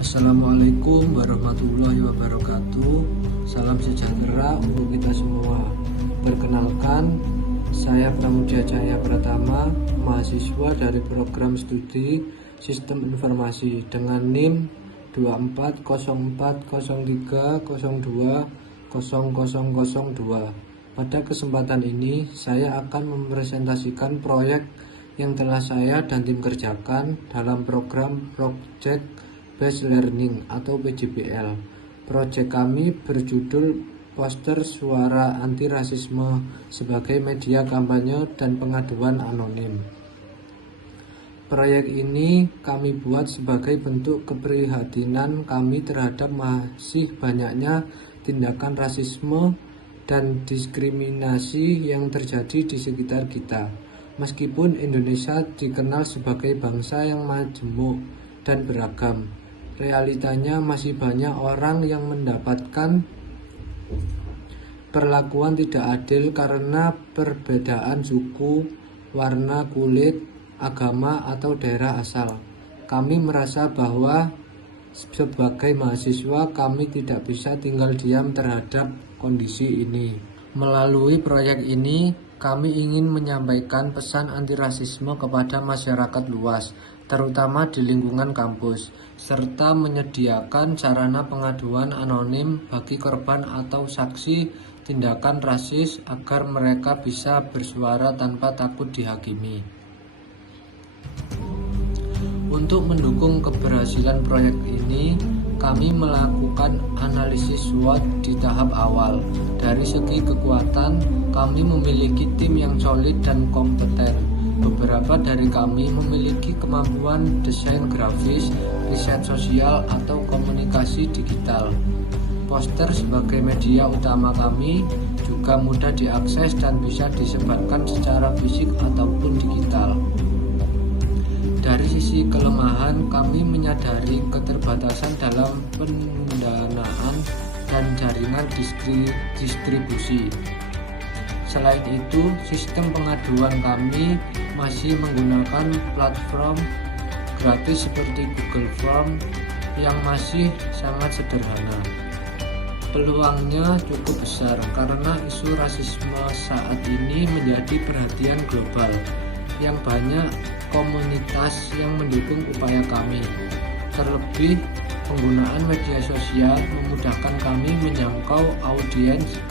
Assalamualaikum warahmatullahi wabarakatuh. Salam sejahtera untuk kita semua. Perkenalkan, saya Pramudia Cahya Pratama, mahasiswa dari program studi Sistem Informasi dengan NIM 240403020002. Pada kesempatan ini, saya akan mempresentasikan proyek yang telah saya dan tim kerjakan dalam program Project Based Learning atau PJBL. Proyek kami berjudul Poster Suara Anti Rasisme sebagai media kampanye dan pengaduan anonim. Proyek ini kami buat sebagai bentuk keprihatinan kami terhadap masih banyaknya tindakan rasisme dan diskriminasi yang terjadi di sekitar kita. Meskipun Indonesia dikenal sebagai bangsa yang majemuk dan beragam, realitanya masih banyak orang yang mendapatkan perlakuan tidak adil karena perbedaan suku, warna kulit, agama, atau daerah asal. Kami merasa bahwa sebagai mahasiswa kami tidak bisa tinggal diam terhadap kondisi ini. Melalui proyek ini, kami ingin menyampaikan pesan anti rasisme kepada masyarakat luas, terutama di lingkungan kampus, serta menyediakan sarana pengaduan anonim bagi korban atau saksi tindakan rasis agar mereka bisa bersuara tanpa takut dihakimi. Untuk mendukung keberhasilan proyek ini, kami melakukan analisis SWOT di tahap awal. Dari segi kekuatan, kami memiliki tim yang solid dan kompeten. Beberapa dari kami memiliki kemampuan desain grafis, riset sosial, atau komunikasi digital. Poster sebagai media utama kami juga mudah diakses dan bisa disebarkan secara fisik ataupun digital. Dari sisi kelemahan, kami menyadari keterbatasan dalam pendanaan dan jaringan distribusi. Selain itu, sistem pengaduan kami masih menggunakan platform gratis seperti Google Form yang masih sangat sederhana. Peluangnya cukup besar karena isu rasisme saat ini menjadi perhatian global yang banyak komunitas yang mendukung upaya kami. Terlebih, penggunaan media sosial memudahkan kami menjangkau audiens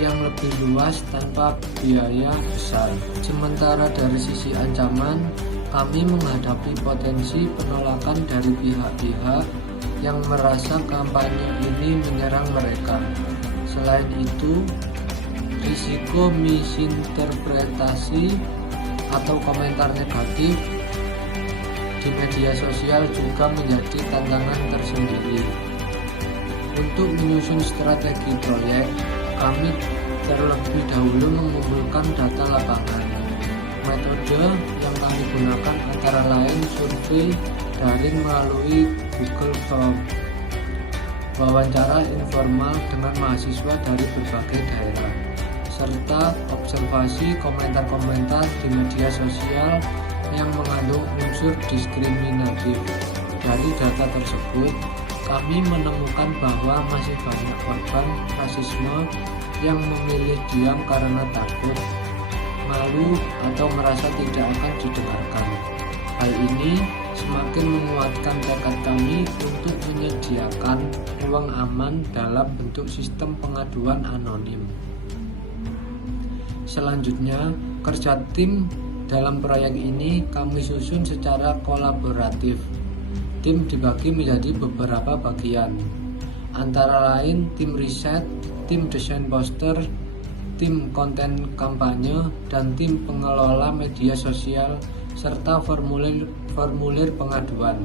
yang lebih luas tanpa biaya besar. Sementara dari sisi ancaman, kami menghadapi potensi penolakan dari pihak-pihak yang merasa kampanye ini menyerang mereka. Selain itu, risiko misinterpretasi atau komentar negatif di media sosial juga menjadi tantangan tersendiri. Untuk menyusun strategi proyek, kami terlebih dahulu mengumpulkan data lapangan. Metode yang kami gunakan antara lain survei daring melalui Google Form, wawancara informal dengan mahasiswa dari berbagai daerah, serta observasi komentar-komentar di media sosial yang mengandung unsur diskriminatif. Dari data tersebut, kami menemukan bahwa masih banyak korban rasisme yang memilih diam karena takut, malu, atau merasa tidak akan didengarkan. Hal ini semakin menguatkan tekad kami untuk menyediakan ruang aman dalam bentuk sistem pengaduan anonim. Selanjutnya, kerja tim dalam proyek ini kami susun secara kolaboratif. Tim dibagi menjadi beberapa bagian, antara lain tim riset, tim desain poster, tim konten kampanye, dan tim pengelola media sosial, serta formulir pengaduan.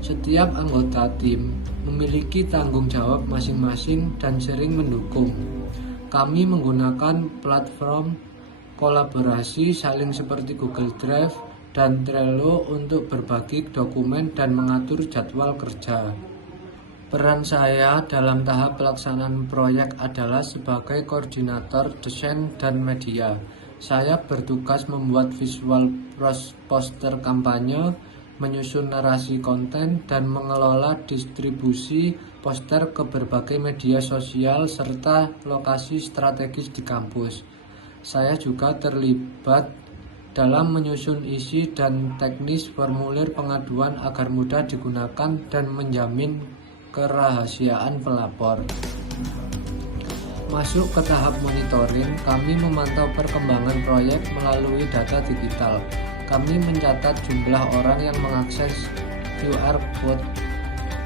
Setiap anggota tim memiliki tanggung jawab masing-masing dan sering mendukung. Kami menggunakan platform kolaborasi saling seperti Google Drive dan Trello untuk berbagi dokumen dan mengatur jadwal kerja. Peran saya dalam tahap pelaksanaan proyek adalah sebagai koordinator desain dan media. Saya bertugas membuat visual poster kampanye menyusun narasi konten, dan mengelola distribusi poster ke berbagai media sosial serta lokasi strategis di kampus. Saya juga terlibat dalam menyusun isi dan teknis formulir pengaduan agar mudah digunakan dan menjamin kerahasiaan pelapor. Masuk ke tahap monitoring, kami memantau perkembangan proyek melalui data digital. Kami mencatat jumlah orang yang mengakses QR code,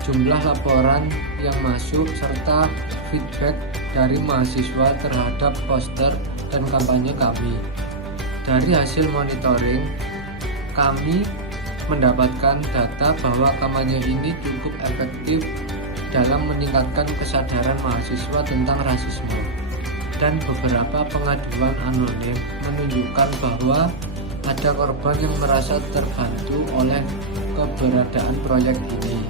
jumlah laporan yang masuk, serta feedback dari mahasiswa terhadap poster dan kampanye kami. Dari hasil monitoring, kami mendapatkan data bahwa kampanye ini cukup efektif dalam meningkatkan kesadaran mahasiswa tentang rasisme, dan beberapa pengaduan anonim menunjukkan bahwa ada korban yang merasa terbantu oleh keberadaan proyek ini.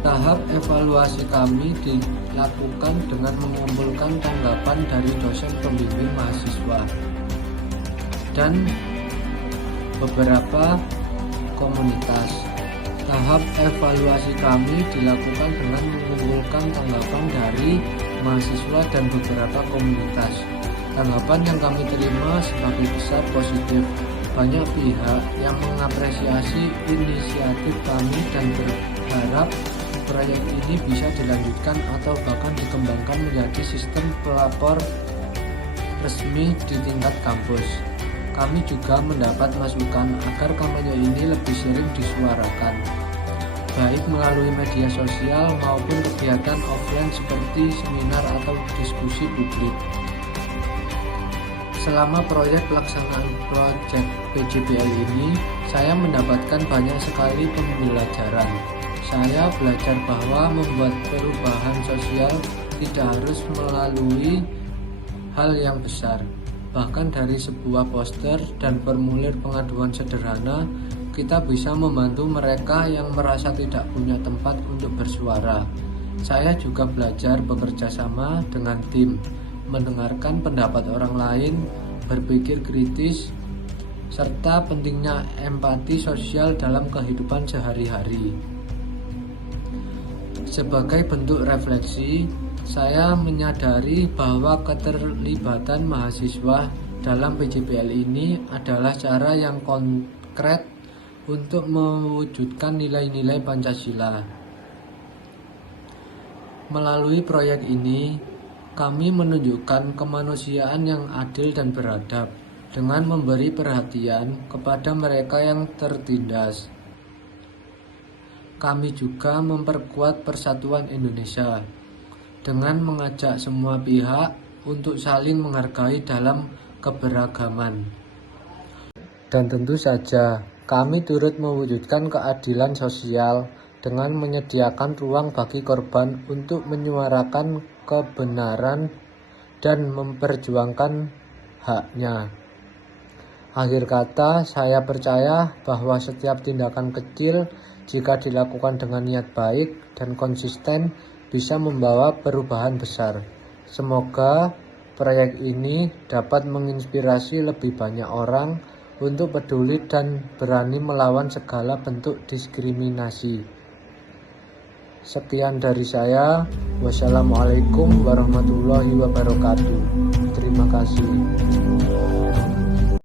Tahap evaluasi kami dilakukan dengan mengumpulkan tanggapan dari dosen pembimbing mahasiswa dan beberapa komunitas. Tahap evaluasi kami dilakukan dengan mengumpulkan tanggapan dari mahasiswa dan beberapa komunitas. Tanggapan yang kami terima sebagai besar positif. Banyak pihak yang mengapresiasi inisiatif kami dan berharap proyek ini bisa dilanjutkan atau bahkan dikembangkan menjadi sistem pelapor resmi di tingkat kampus. Kami juga mendapat masukan agar kampanye ini lebih sering disuarakan, baik melalui media sosial maupun kegiatan offline seperti seminar atau diskusi publik. Selama proyek pelaksanaan proyek PJBL ini, saya mendapatkan banyak sekali pembelajaran. Saya belajar bahwa membuat perubahan sosial tidak harus melalui hal yang besar. Bahkan dari sebuah poster dan formulir pengaduan sederhana, kita bisa membantu mereka yang merasa tidak punya tempat untuk bersuara. Saya juga belajar bekerja sama dengan tim, mendengarkan pendapat orang lain, berpikir kritis, serta pentingnya empati sosial dalam kehidupan sehari-hari. Sebagai bentuk refleksi, saya menyadari bahwa keterlibatan mahasiswa dalam PJBL ini adalah cara yang konkret untuk mewujudkan nilai-nilai Pancasila. Melalui proyek ini, kami menunjukkan kemanusiaan yang adil dan beradab dengan memberi perhatian kepada mereka yang tertindas. Kami juga memperkuat persatuan Indonesia dengan mengajak semua pihak untuk saling menghargai dalam keberagaman. Dan tentu saja, kami turut mewujudkan keadilan sosial dengan menyediakan ruang bagi korban untuk menyuarakan kebenaran dan memperjuangkan haknya. Akhir kata, saya percaya bahwa setiap tindakan kecil jika dilakukan dengan niat baik dan konsisten bisa membawa perubahan besar. Semoga proyek ini dapat menginspirasi lebih banyak orang untuk peduli dan berani melawan segala bentuk diskriminasi. Sekian dari saya. Wassalamualaikum warahmatullahi wabarakatuh. Terima kasih.